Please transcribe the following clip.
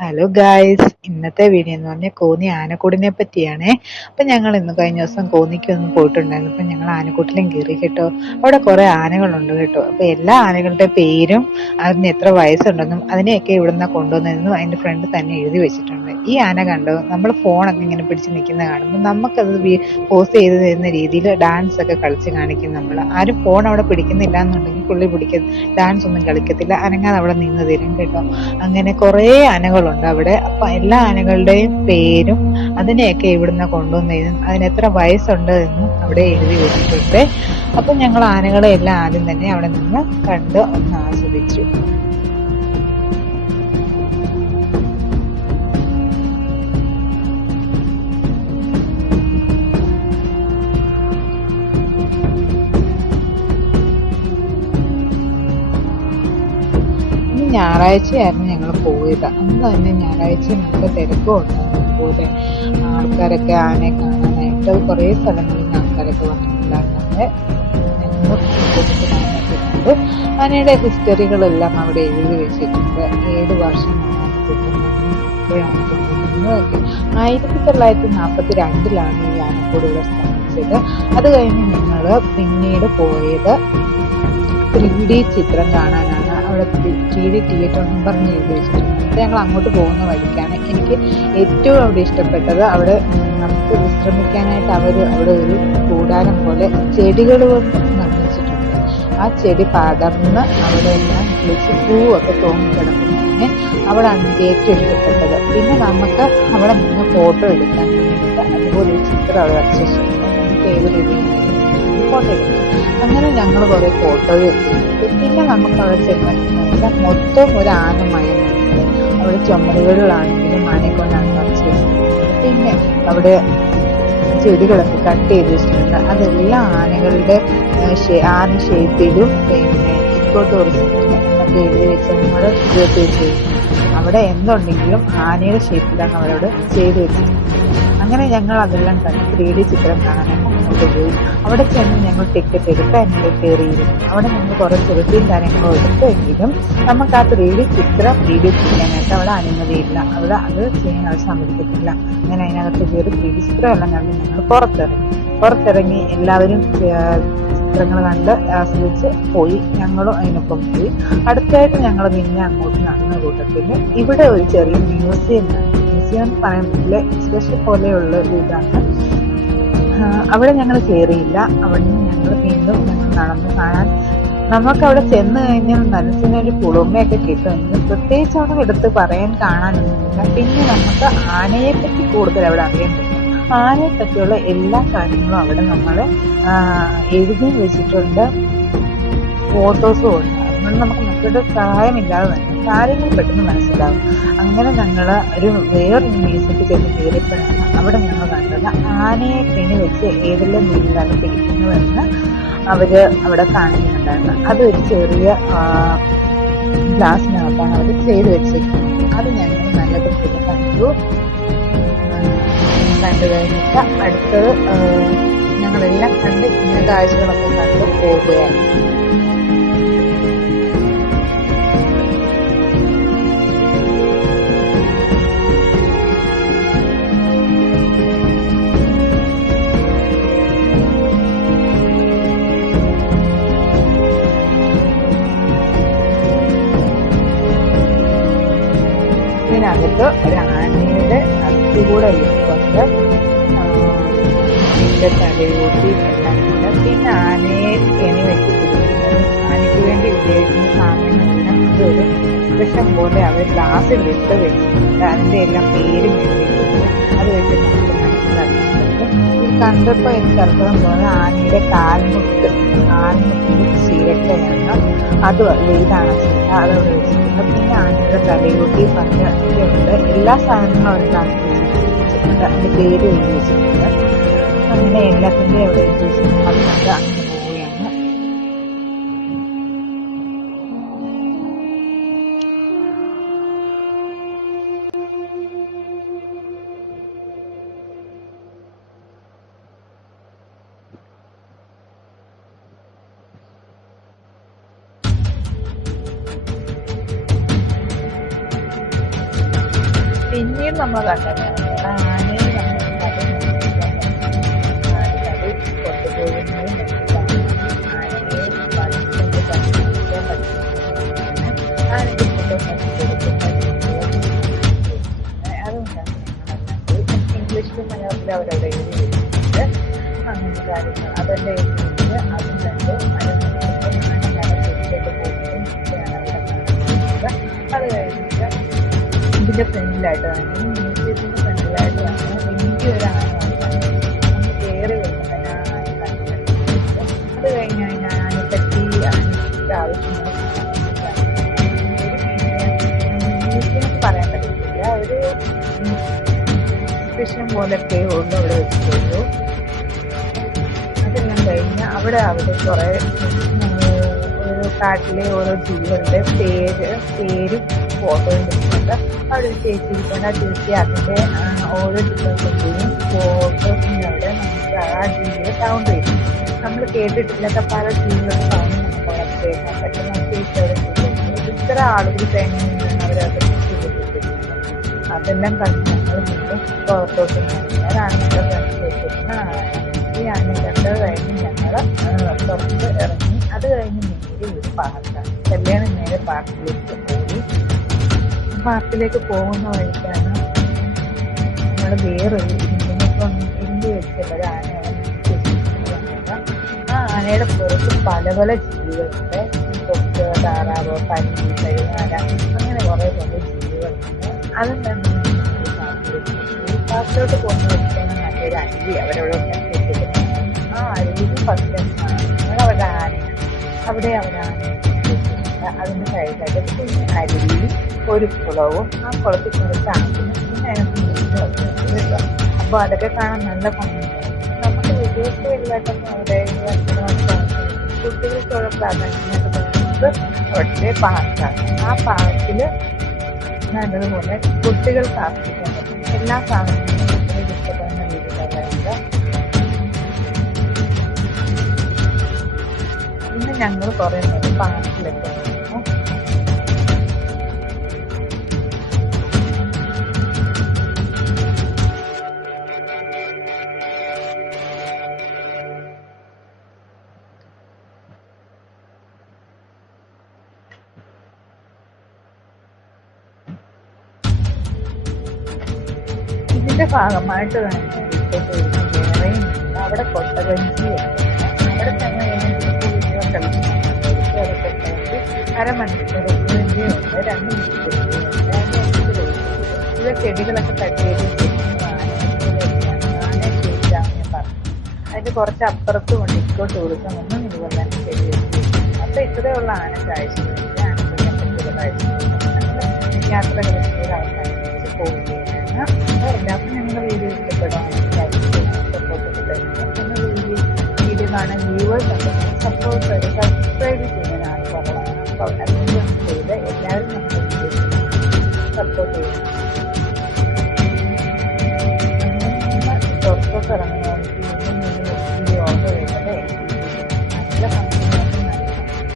Hello guys, ഇന്നത്തെ video എന്ന് പറഞ്ഞാൽ കോന്നി ആനക്കൂടിനെ പറ്റിയാണേ. അപ്പം ഞങ്ങൾ ഇന്ന് കഴിഞ്ഞ ദിവസം കോന്നിക്കൊന്ന് പോയിട്ടുണ്ടായിരുന്നു. അപ്പം ഞങ്ങൾ ആനക്കൂട്ടിലും കയറി കേട്ടോ. അവിടെ കുറേ ആനകളുണ്ട് കേട്ടോ. അപ്പം എല്ലാ ആനകളുടെ പേരും അതിന് എത്ര വയസ്സുണ്ടെന്നും അതിനെയൊക്കെ ഇവിടുന്ന് കൊണ്ടുവന്നതെന്നും അതിൻ്റെ ഫ്രണ്ട് തന്നെ എഴുതി വെച്ചിട്ടുണ്ട്. ഈ ആന കണ്ടോ, നമ്മൾ ഫോണൊക്കെ ഇങ്ങനെ പിടിച്ച് നിൽക്കുന്ന കാണുമ്പോൾ നമുക്കത് പോസ് ചെയ്ത് തരുന്ന രീതിയിൽ ഡാൻസ് ഒക്കെ കളിച്ച് കാണിക്കും. നമ്മൾ ആരും ഫോൺ അവിടെ പിടിക്കുന്നില്ല എന്നുണ്ടെങ്കിൽ പുള്ളി ഡാൻസ് ഒന്നും കളിക്കത്തില്ല, അനങ്ങാതെ അവിടെ നിന്ന് തരും കേട്ടോ. അങ്ങനെ കുറേ ആനകളുണ്ട് അവിടെ. അപ്പം എല്ലാ ആനകളുടെയും പേരും അതിനെയൊക്കെ ഇവിടുന്ന് കൊണ്ടുവന്നതിനും അതിനെത്ര വയസ്സുണ്ട് എന്നും അവിടെ എഴുതി വെച്ചിട്ടുണ്ട്. അപ്പം ഞങ്ങൾ ആനകളെ എല്ലാം ആദ്യം തന്നെ അവിടെ നിന്ന് കണ്ട് ഒന്ന് ആസ്വദിച്ചു. ഞായറാഴ്ചയായിരുന്നു ഞങ്ങൾ പോയത്. അന്ന് തന്നെ ഞായറാഴ്ച നല്ല തിരക്കും ഉണ്ടായിരുന്നു. അതുപോലെ ആൾക്കാരൊക്കെ ആനയെ കാണാനായിട്ട് കുറേ സ്ഥലങ്ങളിൽ നിന്ന് ആൾക്കാരൊക്കെ വന്നിട്ടുണ്ടായിരുന്നത്. ഞങ്ങൾ ആനയുടെ ഹിസ്റ്ററികളെല്ലാം അവിടെ എഴുതി വെച്ചിട്ടുണ്ട്. ഏത് വർഷമാണ് എപ്പോഴാണ് കൊണ്ടുവന്നതൊക്കെ. 1942 ഈ ആനക്കൂടുകൾ സ്ഥാപിച്ചത്. അത് കഴിഞ്ഞ് ഞങ്ങൾ പിന്നീട് പോയത് 3D ചിത്രം കാണാനാണ്. അവിടെ 3D തിയേറ്റർ എന്നും പറഞ്ഞ് എഴുതി വെച്ചിട്ടുണ്ട്. അപ്പോൾ ഞങ്ങൾ അങ്ങോട്ട് പോകുന്ന വഴിക്കാണ് എനിക്ക് ഏറ്റവും അവിടെ ഇഷ്ടപ്പെട്ടത്. അവിടെ നമുക്ക് വിശ്രമിക്കാനായിട്ട് അവർ അവിടെ ഒരു കൂടാരം പോലെ ചെടികൾ കൊണ്ട് നിർമ്മിച്ചിട്ടുണ്ട്. ആ ചെടി പടർന്ന് അവിടെ എല്ലാം കുളിച്ച് പൂവൊക്കെ തോന്നിക്കിടക്കുന്നതിന് അവിടെയാണ് എനിക്ക് ഏറ്റവും ഇഷ്ടപ്പെട്ടത്. പിന്നെ നമുക്ക് അവിടെ നിന്ന് ഫോട്ടോ എടുക്കാൻ വേണ്ടിയിട്ട് അതുപോലെ ഒരു ചിത്രം അവിടെ വരച്ചിട്ടുണ്ട്. നമുക്ക് ഏത് രീതിയിൽ ഫോട്ടോ എടുക്കും. അങ്ങനെ ഞങ്ങൾ കുറേ ഫോട്ടോയൊക്കെ എടുത്തു. പിന്നെ നമുക്ക് അവിടെ ചെന്നാൽ മൊത്തം ഒരു ആനമയമുണ്ട്. അവിടെ ചുമരുകളിലാണെങ്കിലും ആനയെ കൊണ്ടാണ് വരച്ച് വെച്ചിട്ടുള്ളത്. പിന്നെ അവിടെ ചെടികളൊക്കെ കട്ട് ചെയ്ത് വെച്ചിട്ടുണ്ട്. അതെല്ലാം ആനകളുടെ ആന ഷേപ്പിലും പിന്നെ ഇക്കോ ടൂറിസത്തിന് എന്നൊക്കെ എഴുതി വെച്ച് നമ്മൾ 27 അവിടെ എന്തുണ്ടെങ്കിലും ആനയുടെ ഷേപ്പിലാണ് അവരോട് ചെയ്തു വെച്ചിട്ടുണ്ട്. അങ്ങനെ ഞങ്ങൾ അതെല്ലാം കണ്ട് 3D ചിത്രം കാണാനായിട്ട് അങ്ങോട്ട് പോയി. അവിടെ ചെന്ന് ഞങ്ങൾ ടിക്കറ്റ് എടുത്ത് അതിൻ്റെ കയറിയിരുന്നു. അവിടെ ഞങ്ങൾ കുറേ സെൽഫിയും കാര്യങ്ങളും എടുത്തെങ്കിലും നമുക്ക് ആ 3D ചിത്രം വീഡിയോ ചെയ്യാനായിട്ട് അവിടെ അനുമതിയില്ല. അവിടെ അത് ചെയ്യാൻ അവർ സമ്മതിക്കത്തില്ല. അങ്ങനെ അതിനകത്ത് കയറി 3D ചിത്രം എല്ലാം കണ്ട് ഞങ്ങൾ പുറത്തിറങ്ങി എല്ലാവരും ചിത്രങ്ങൾ കണ്ട് ആസ്വദിച്ച് പോയി. ഞങ്ങളും അതിനൊപ്പം പോയി. അടുത്തായിട്ട് ഞങ്ങൾ പിന്നെ അങ്ങോട്ട് നടന്ന കൂട്ടത്തിൽ ഇവിടെ ഒരു ചെറിയ മ്യൂസിയം എന്ന് പറയാൻ പറ്റില്ല, എക്സ്പ്രഷൻ പോലെയുള്ള ഒരു ഇതാണ്. അവിടെ ഞങ്ങൾ കയറിയില്ല. അവിടെ നിന്ന് ഞങ്ങൾ വീണ്ടും നടന്ന് കാണാൻ നമുക്കവിടെ ചെന്ന് കഴിഞ്ഞാൽ മനസ്സിനൊരു കുളിർമയൊക്കെ കിട്ടുമെന്ന് പ്രത്യേകിച്ച് അവിടെ എടുത്ത് പറയാൻ കാണാനൊന്നുമില്ല. പിന്നെ നമുക്ക് ആനയെപ്പറ്റി കൂടുതൽ അവിടെ അറിയാൻ പറ്റും. ആനയെ പറ്റിയുള്ള എല്ലാ കാര്യങ്ങളും അവിടെ നമ്മൾ എഴുതി വെച്ചിട്ടുണ്ട്. ഫോട്ടോസും ഉണ്ട്. അതുകൊണ്ട് നമുക്ക് മറ്റൊരു സഹായമില്ലാതെ തന്നെ കാര്യങ്ങൾ പെട്ടെന്ന് മനസ്സിലാവും. അങ്ങനെ ഞങ്ങൾ വേറൊരു മ്യൂസിയത്തിൽ ചെന്ന് കയറിയപ്പോഴാണ് അവിടെ ഞങ്ങൾ കണ്ടത് ആനയെ കെണി വെച്ച് ഏതെല്ലാം രീതിയിലാണ് പിടിക്കുന്നതെന്ന് അവർ അവിടെ കാണിക്കുന്നുണ്ടായിരുന്നു. അതൊരു ചെറിയ ഗ്ലാസ്സിനകത്താണ് അവർ ചെയ്ത് വെച്ചിരിക്കുന്നത്. അത് ഞങ്ങൾ നല്ല വൃത്തിയിൽ കണ്ടു കഴിഞ്ഞിട്ട് അടുത്തത് ഞങ്ങളെല്ലാം കണ്ട് ഇങ്ങനെ കാഴ്ചകളൊക്കെ കണ്ട് പോവുകയായിരുന്നു. ഇതിനകത്ത് ഒരു ആനയുടെ അസ്ഥി കൂടെ ഇരിപ്പുണ്ട്. തലയൂട്ടി എല്ലാം ഉണ്ട്. പിന്നെ ആനയെ കെണി വെച്ച് പിടിക്കുന്നത് ആനയ്ക്ക് വേണ്ടി ഉപയോഗിക്കുന്ന സാധനങ്ങളെല്ലാം ഇതൊരു വിഷം പോലെ അവർ ഗ്ലാസ്സിൽ വിട്ട് വെച്ചിട്ടുണ്ട്. അതിൻ്റെ എല്ലാം പേരും എഴുതിയിട്ടുണ്ട്. അത് വെച്ച് നമുക്ക് മനസ്സിലാക്കാൻ പറ്റും. ഇത് കണ്ടപ്പോൾ എനിക്ക് അർത്ഥം തോന്നുന്നത് ആനയുടെ കാൽമുട്ടിൻ്റെ ചീരട്ടയാണ്. അത് ഇതാണ് ചിന്ത. അതവിടെ വെച്ചിട്ടുണ്ട്. പിന്നെ ആനയുടെ തലയൂട്ടി പഞ്ഞൊക്കെ ഉണ്ട്. എല്ലാ സാധനങ്ങളും അവർ ഗ്ലാസ്സിൽ വെച്ചിട്ടുണ്ട്. അതിൻ്റെ പേര് എഴുതി വെച്ചിട്ടുണ്ട്. അങ്ങനെ എല്ലാത്തിൻ്റെയും അവിടെ എഴുതി വെച്ചിട്ടുണ്ട്. അത് കണ്ട് അങ്ങനെ പോവുകയാണ്. പിന്നീട് നമ്മൾ കണ്ടത് ആനയെ കൊണ്ടുപോകുന്നത് ആനയെ അതുകൊണ്ടാണ് ഇംഗ്ലീഷിലും മലയാളത്തിലും അവരവിടെ എഴുതി വെച്ചിട്ടുണ്ട്. അങ്ങനെ കാര്യങ്ങൾ അതെല്ലാം എഴുതി വെച്ച് അതും കണ്ട് അത് കഴിഞ്ഞിട്ട് ഇതിൻ്റെ ഫ്രണ്ടിലായിട്ട് തന്നെ മ്യൂസിയത്തിൻ്റെ ഫ്രണ്ടിലായിട്ട് തന്നെ വലിയൊരു ആനയാണ് നമ്മൾ കയറി വരുന്നത് അത് കഴിഞ്ഞ് കഴിഞ്ഞാൽ ആനപ്പറ്റി ആനയ്ക്ക് ആവശ്യമുള്ള മ്യൂസിയം പറയാൻ പറ്റത്തില്ല, ഒരു എക്സിബിഷൻ പോലൊക്കെ ഉള്ളു അവിടെ വെച്ചിട്ടുള്ളൂ. അതെല്ലാം കഴിഞ്ഞ് അവിടെ കുറേ ഓരോ കാട്ടിലെ ഓരോ ജീവികളുടെ പേരും ഫോട്ടോയും എടുക്കുന്നുണ്ട്. അവിടെ ഒരു ചേച്ചി ഇരിക്കുന്നുണ്ട്. ആ ചേച്ചി അതിൻ്റെ ഓരോ ജീവികളുടെയും ഫോട്ടോസിൻ്റെ അവിടെ നമുക്ക് ആ ജീവികൾ സൗണ്ട് വരും. നമ്മൾ കേട്ടിട്ടില്ലാത്ത പല ജീവികളുടെ സൗണ്ട് നമുക്ക് അവിടെ കേൾക്കാൻ പറ്റും. ആ ചേച്ചി അവിടെ ചെയ്തിട്ടുണ്ട്. ഇത്ര ആളുകൾ തേങ്ങയാണ് അവരത് ചെയ്തിട്ടുണ്ട്. അതെല്ലാം കണ്ട് ഞങ്ങൾ വീണ്ടും പുറത്തോട്ട് നോക്കി. അതാണ് ഞങ്ങളുടെ ഫ്രണ്ട്സ് വെച്ചിരുന്ന ഈ ആന കണ്ടത് കഴിഞ്ഞ് ഞങ്ങൾ പുറത്ത് ഇറങ്ങി. അത് കഴിഞ്ഞ് നേരെ ഒരു പാർക്കാണ്. കല്യാണം നേരെ പാർക്കിലേക്ക് പോയി. പാർക്കിലേക്ക് പോകുന്ന വഴിക്കാണ് നമ്മൾ വേറൊരു ഇരുമ്പ് വെച്ചുള്ള ഒരു ആനയാണ് വന്നത്. ആ ആനയുടെ പുറത്ത് പല പല ജീവികളുണ്ട്. കൊക്ക്, താറാവ്, പല്ലി, കഴുകാര, അങ്ങനെ കുറേ ജീവികളുണ്ട്. അതെല്ലാം പാർക്കിലോട്ട് പോകുന്ന വഴിക്കാണ് നല്ലൊരു അരുവി അവരവിടെ വെച്ചിട്ടുണ്ട്. ആ അരുവിയിൽ ഫസ്റ്റ് ടൈമാണ് ഞങ്ങളവിടെ ആനയാണ്. അവിടെ അവരാണ് അതിൻ്റെ സൈഡിലായിട്ട് പിന്നെ അരുവിയിൽ ഒരു കുളവും ആ കുളത്തിൽ കുറച്ച് ആനയും പിന്നെ അതിനകത്ത് മീൻ വെച്ചിട്ടുണ്ട് കേട്ടോ. അപ്പോൾ അതൊക്കെ കാണാൻ നല്ല ഭംഗിയാണ്. നമുക്ക് വിദേശങ്ങളിലായിട്ടൊന്നും അവിടെ കുട്ടികൾക്കുള്ള പ്രാധാന്യമായിട്ട് പറയുന്നത് അവിടുത്തെ പാർക്കാണ്. ആ പാർക്കിൽ നല്ലതുപോലെ കുട്ടികൾക്ക് ആസ്വദിക്കാൻ പറ്റും എല്ലാ സാധനങ്ങളും കുട്ടികൾക്ക് ഇഷ്ടപ്പെടുന്ന രീതിയിലുള്ളതായിട്ട്. ഇന്ന് ഞങ്ങൾ കുറേ നേരം പാർക്കിലൊക്കെ വന്നു. ഇതിന്റെ ഭാഗമായിട്ട് തന്നെ വേറെയും അവിടെ കൊട്ടകഞ്ചിയുണ്ട്. അവിടെ തന്നെ അരമണിക്കൂറിൻ്റെ ഉണ്ട്, 2 മണിക്കൂറിൻ്റെ ഉണ്ട്. ചില ചെടികളൊക്കെ തട്ടിയത് ആന ചെയ്താണെന്ന് പറഞ്ഞു. അതിൻ്റെ കുറച്ച് അപ്പുറത്ത് കൊണ്ട് ഇക്കോട്ട് കൊടുക്കുമെന്നും ഇതുപോലെ തന്നെ ചെടി വെച്ചിട്ടുണ്ട്. അപ്പോൾ ഇത്രയുള്ള ആന കാഴ്ച ആനകളെ പറ്റിയുള്ള കാഴ്ച യാത്രകൾ അവസാനിപ്പിച്ച് പോവുകയാണ്. എല്ലാവർക്കും ഞങ്ങളുടെ വീഡിയോ ഇഷ്ടപ്പെടുകയാണെങ്കിൽ സപ്പോർട്ട് തരുന്നു. വീഡിയോ കാണാൻ വ്യൂവേഴ്സ് സപ്പോർട്ട് സബ്സ്ക്രൈബ് ചെയ്യാനാണ് കുറവാണ്. അപ്പോൾ അതുകൊണ്ട് ചെയ്ത് എല്ലാവരും നമ്മുടെ വീഡിയോ സപ്പോർട്ട് ചെയ്യുന്നു.